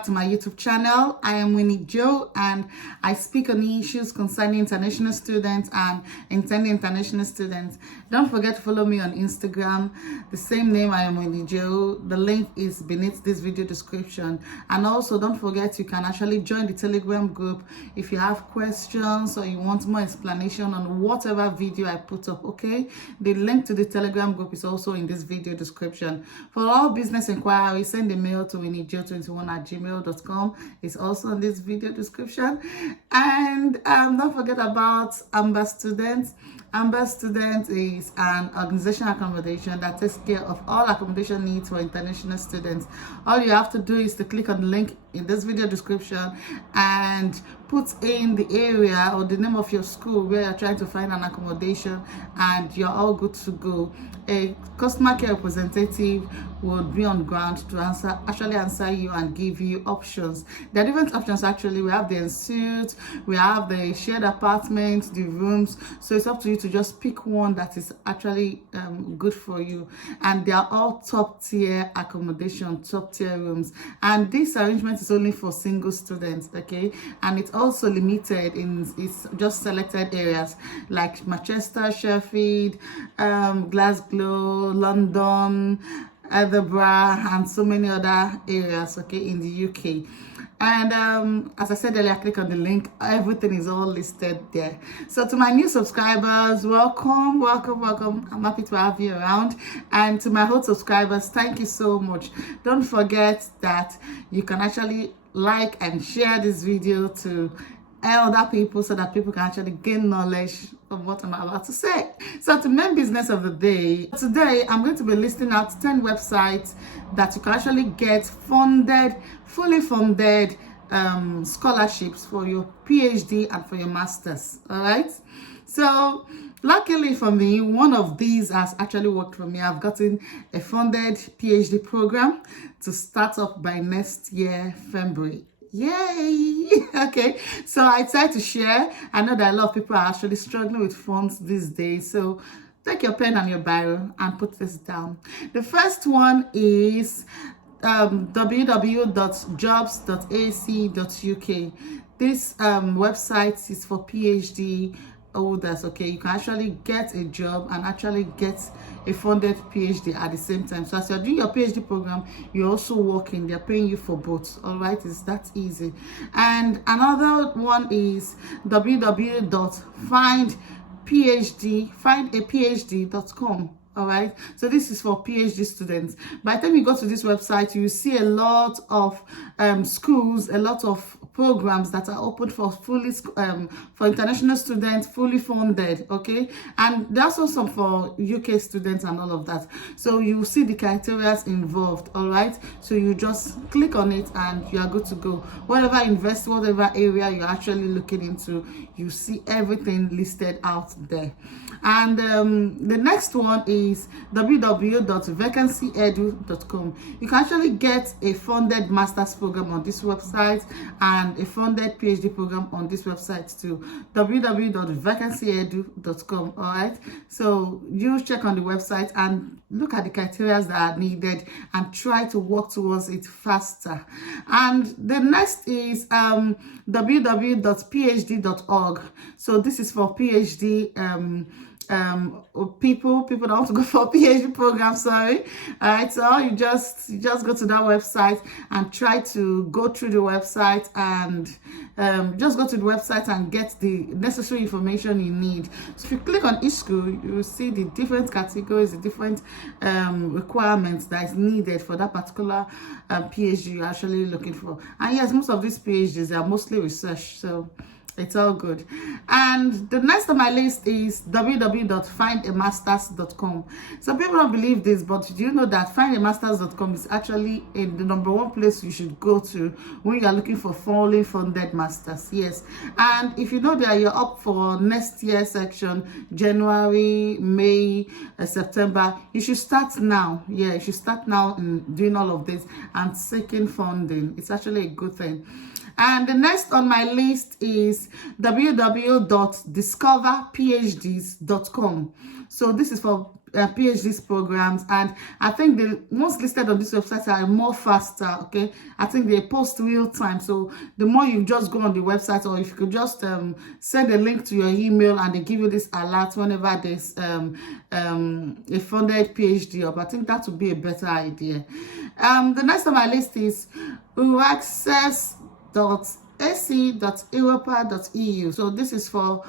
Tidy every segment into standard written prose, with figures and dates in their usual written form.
back to my YouTube channel. I am Winnie Joe and I speak on issues concerning international students and intending international students. Don't forget to follow me on Instagram. The same name, I am Winnie Joe. The link is beneath this video description. And also don't forget you can actually join the Telegram group if you have questions or you want more explanation on whatever video I put up, okay? The link to the Telegram group is also in this video description. For all business inquiries, send a mail to winniejoe21@gmail.com. It's also in this video description. And don't forget about Amber Students. Amber Students is an organizational accommodation that takes care of all accommodation needs for international students. All you have to do is to click on the link in this video description and put in the area or the name of your school where you're trying to find an accommodation, and you're all good to go. A customer care representative would be on ground to answer you and give you options. There are different options actually. We have the ensuite, we have the shared apartment, the rooms. So it's up to you to just pick one that is actually good for you. And they are all top tier accommodation, top tier rooms. And this arrangement is only for single students, okay? And it's also limited in it's just selected areas like Manchester, Sheffield, Glasgow, London, Edinburgh, and so many other areas, okay, in the UK. And as I said earlier, click on the link. Everything is all listed there. So to my new subscribers, welcome. I'm happy to have you around. And to my old subscribers, thank you so much. Don't forget that you can actually like and share this video to other people so that people can actually gain knowledge of what I'm about to say. So the main business of the day, today I'm going to be listing out 10 websites that you can actually get funded, fully funded scholarships for your PhD and for your masters. All right. So luckily for me, one of these has actually worked for me. I've gotten a funded PhD program to start up by next year, February. Yay! Okay, so I try to share. I know that a lot of people are actually struggling with funds these days, so take your pen and your biro and put this down. The first one is www.jobs.ac.uk. This website is for PhD holders, okay? You can actually get a job and actually get a funded PhD at the same time. So as you're doing your PhD program, you're also working. They're paying you for both. All right, it's that easy. And another one is www.findaphd.com. All right, so this is for PhD students. By the time you go to this website, you see a lot of schools, a lot of programs that are open for fully for international students, fully funded, okay? And there's also some for UK students and all of that. So you see the criteria involved, all right? So you just click on it and you are good to go. Whatever university, whatever area you're actually looking into, you see everything listed out there. And the next one is www.vacancyedu.com. You can actually get a funded master's program on this website and a funded PhD program on this website too. www.vacancyedu.com. All right, so you check on the website and look at the criteria that are needed and try to work towards it faster. And the next is www.phd.org. So this is for PhD people that want to go for a PhD program, sorry. All right, so you just go to that website and try to go through the website and just go to the website and get the necessary information you need. So if you click on each school, you will see the different categories, the different requirements that is needed for that particular PhD you're actually looking for. And yes, most of these PhDs are mostly research, so it's all good. And the next on my list is www.findamasters.com. Some people don't believe this, but do you know that findamasters.com is actually the #1 place you should go to when you are looking for fully funded masters? Yes. And if you know that you're up for next year section, January, May, September, you should start now. Yeah, you should start now in doing all of this and seeking funding. It's actually a good thing. And the next on my list is www.discoverphds.com. So this is for PhD programs, and I think the most listed on this website are more faster. Okay, I think they post real time, so the more you just go on the website, or if you could just send a link to your email and they give you this alert whenever there's a funded PhD up, I think that would be a better idea. The next on my list is uaccess.ac.europa.eu. So this is for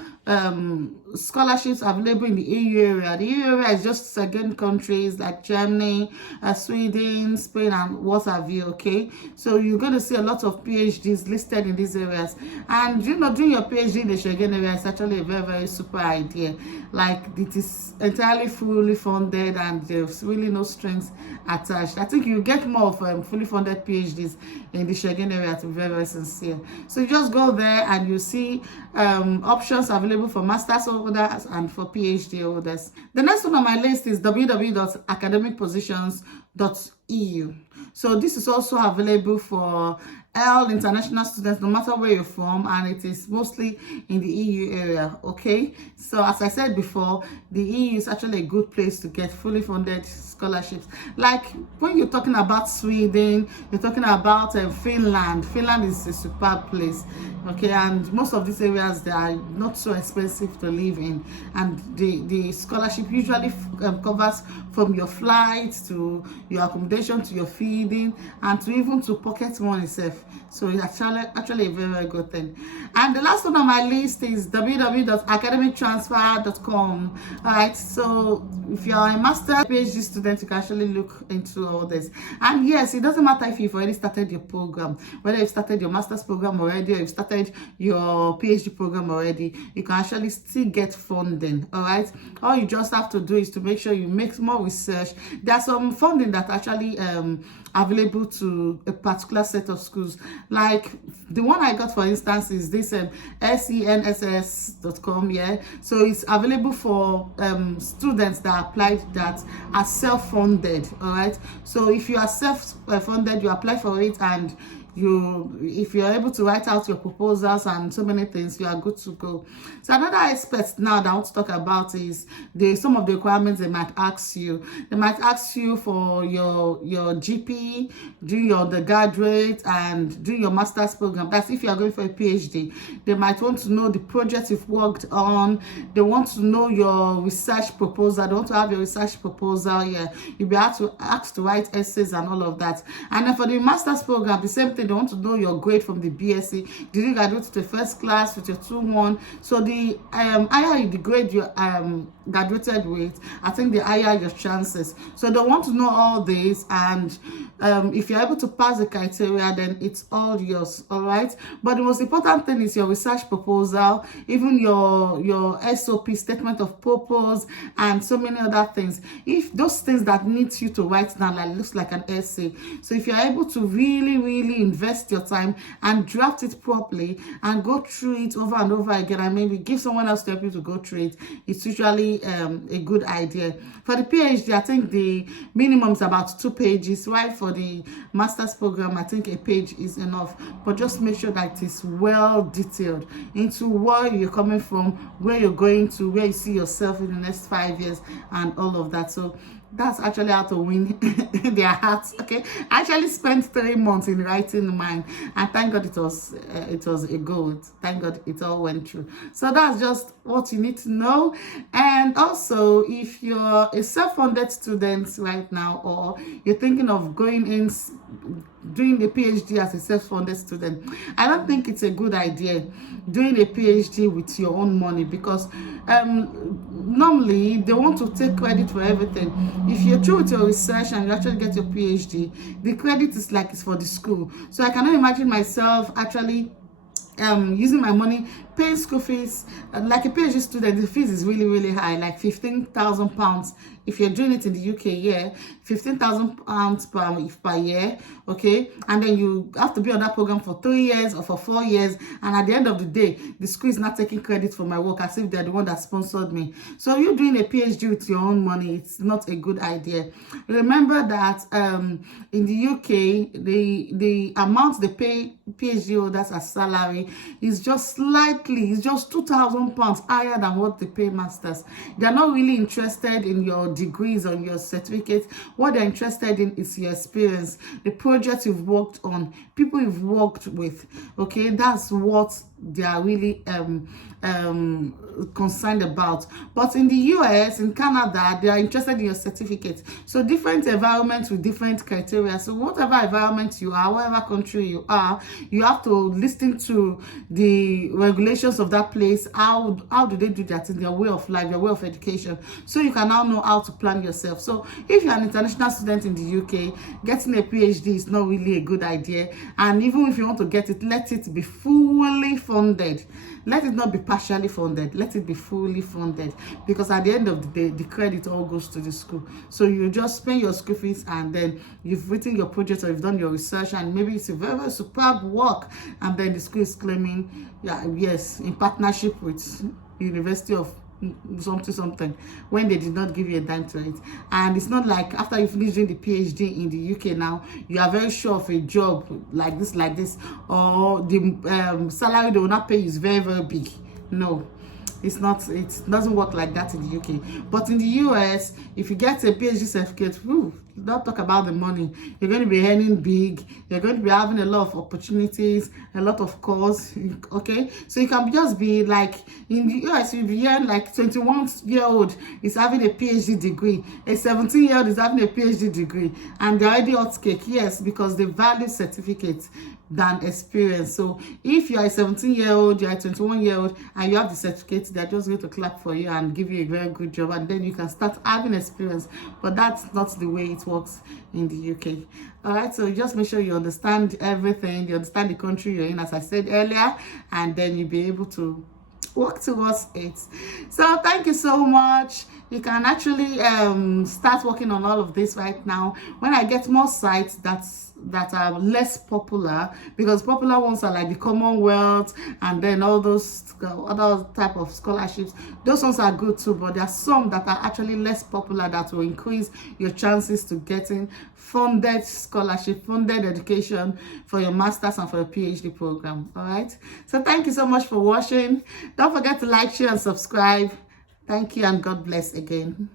scholarships available in the EU area. The EU area is just second countries like Germany, Sweden, Spain, and what have you. Okay, so you're going to see a lot of PhDs listed in these areas, and you know, doing your PhD in the Schengen area is actually a very, very super idea. Like, it is entirely fully funded and there's really no strings attached. I think you get more of fully funded PhDs in the Schengen area, to be very, very sincere. So you just go there and you see options available for master's holders and for PhD holders. The next one on my list is www.academicpositions.eu. So this is also available for all international students, no matter where you're from, and it is mostly in the EU area. Okay, so as I said before, the EU is actually a good place to get fully funded scholarships. Like when you're talking about Sweden, you're talking about Finland. Finland is a superb place. Okay, and most of these areas, they are not so expensive to live in, and the scholarship usually covers from your flights to your accommodation to your feeding and to even to pocket money itself. So it's actually a very, very good thing. And the last one on my list is www.academictransfer.com. All right, so if you're a master PhD student, you can actually look into all this. And yes, it doesn't matter if you've already started your program, whether you've started your master's program already or you've started your PhD program already, you can actually still get funding. All right, all you just have to do is to make sure you make more research. There's some funding that actually available to a particular set of schools. Like the one I got, for instance, is this senss.com. Yeah, so it's available for students that applied that are self-funded. All right, so if you are self-funded, you apply for it, and if you're able to write out your proposals and so many things, you are good to go. So another aspect now that I want to talk about is some of the requirements they might ask you. They might ask you for your GP, do your undergraduate, and do your master's program. That's if you are going for a PhD. They might want to know the project you've worked on. They want to know your research proposal. They want to have your research proposal. Yeah, you'll be asked to write essays and all of that. And then for the master's program, the same thing. They want to know your grade from the BSc. Did you graduate to the first class with your 2-1? So the higher the grade you graduated with, I think the higher your chances. So they want to know all this, and if you're able to pass the criteria, then it's all yours. All right, but the most important thing is your research proposal, even your SOP, statement of purpose, and so many other things. If those things that needs you to write down, like looks like an essay, so if you're able to really invest your time and draft it properly and go through it over and over again, and maybe give someone else to help you to go through it, it's usually a good idea. For the PhD, I think the minimum is about 2 pages, right? For the master's program, I think a page is enough, but just make sure that it's well detailed into where you're coming from, where you're going to, where you see yourself in the next 5 years, and all of that. So that's actually how to win their hearts. Okay, I actually spent 3 months in writing mine, and thank God it was a gold. Thank God it all went through. So that's just what you need to know. And also, if you're a self-funded student right now, or you're thinking of going in doing a PhD as a self-funded student, I don't think it's a good idea doing a PhD with your own money, because normally they want to take credit for everything. If you're through with your research and you actually get your PhD, the credit is like it's for the school. So I cannot imagine myself actually using my money paying school fees. Like a PhD student, the fees is really high, like £15,000 if you're doing it in the UK. Yeah, £15,000 per year. Okay, and then you have to be on that program for 3 years or for 4 years, and at the end of the day, the school is not taking credit for my work as if they're the one that sponsored me. So you doing a PhD with your own money, it's not a good idea. Remember that in the UK, the amount they pay PhD holders as salary is just slightly, it's just £2,000 higher than what they pay masters. They're not really interested in your degrees, on your certificate. What they're interested in is your experience, the projects you've worked on, people you've worked with. Okay, that's what they are really concerned about. But in the US, in Canada, they are interested in your certificate. So different environments with different criteria. So whatever environment you are, whatever country you are, you have to listen to the regulations of that place. How do they do that in their way of life, their way of education, so you can now know how to plan yourself. So if you're an international student in the UK, getting a PhD is not really a good idea. And even if you want to get it, let it be fully funded. Let it not be partially funded. Let it be fully funded, because at the end of the day, the credit all goes to the school. So you just spend your school fees, and then you've written your project, or you've done your research, and maybe it's a very, very superb work, and then the school is claiming, yeah, yes, in partnership with University of something, when they did not give you a dime to it. And it's not like after you finish doing the PhD in the UK now, you are very sure of a job like this, or the salary they will not pay you is very, very big. No, it's not. It doesn't work like that in the UK. But in the US, if you get a PhD certificate, don't talk about the money. You're going to be earning big. You're going to be having a lot of opportunities, a lot of calls. Okay, so you can just be like, in the US, you'll be hearing like 21-year-old is having a PhD degree, a 17-year-old is having a PhD degree, and they're already hot cake. Yes, because they value certificates than experience. So if you are a 17-year-old, you are a 21-year-old, and you have the certificate, they're just going to clap for you and give you a very good job, and then you can start having experience. But that's not the way it works in the UK. All right, so just make sure you understand everything, you understand the country you're in, as I said earlier, and then you'll be able to work towards it. So thank you so much. You can actually start working on all of this right now. When I get more sites that are less popular, because popular ones are like the Commonwealth and then all those other type of scholarships, those ones are good too, but there are some that are actually less popular that will increase your chances to getting funded scholarship, funded education for your master's and for your PhD program. All right, so thank you so much for watching. Don't forget to like, share and subscribe. Thank you, and God bless again.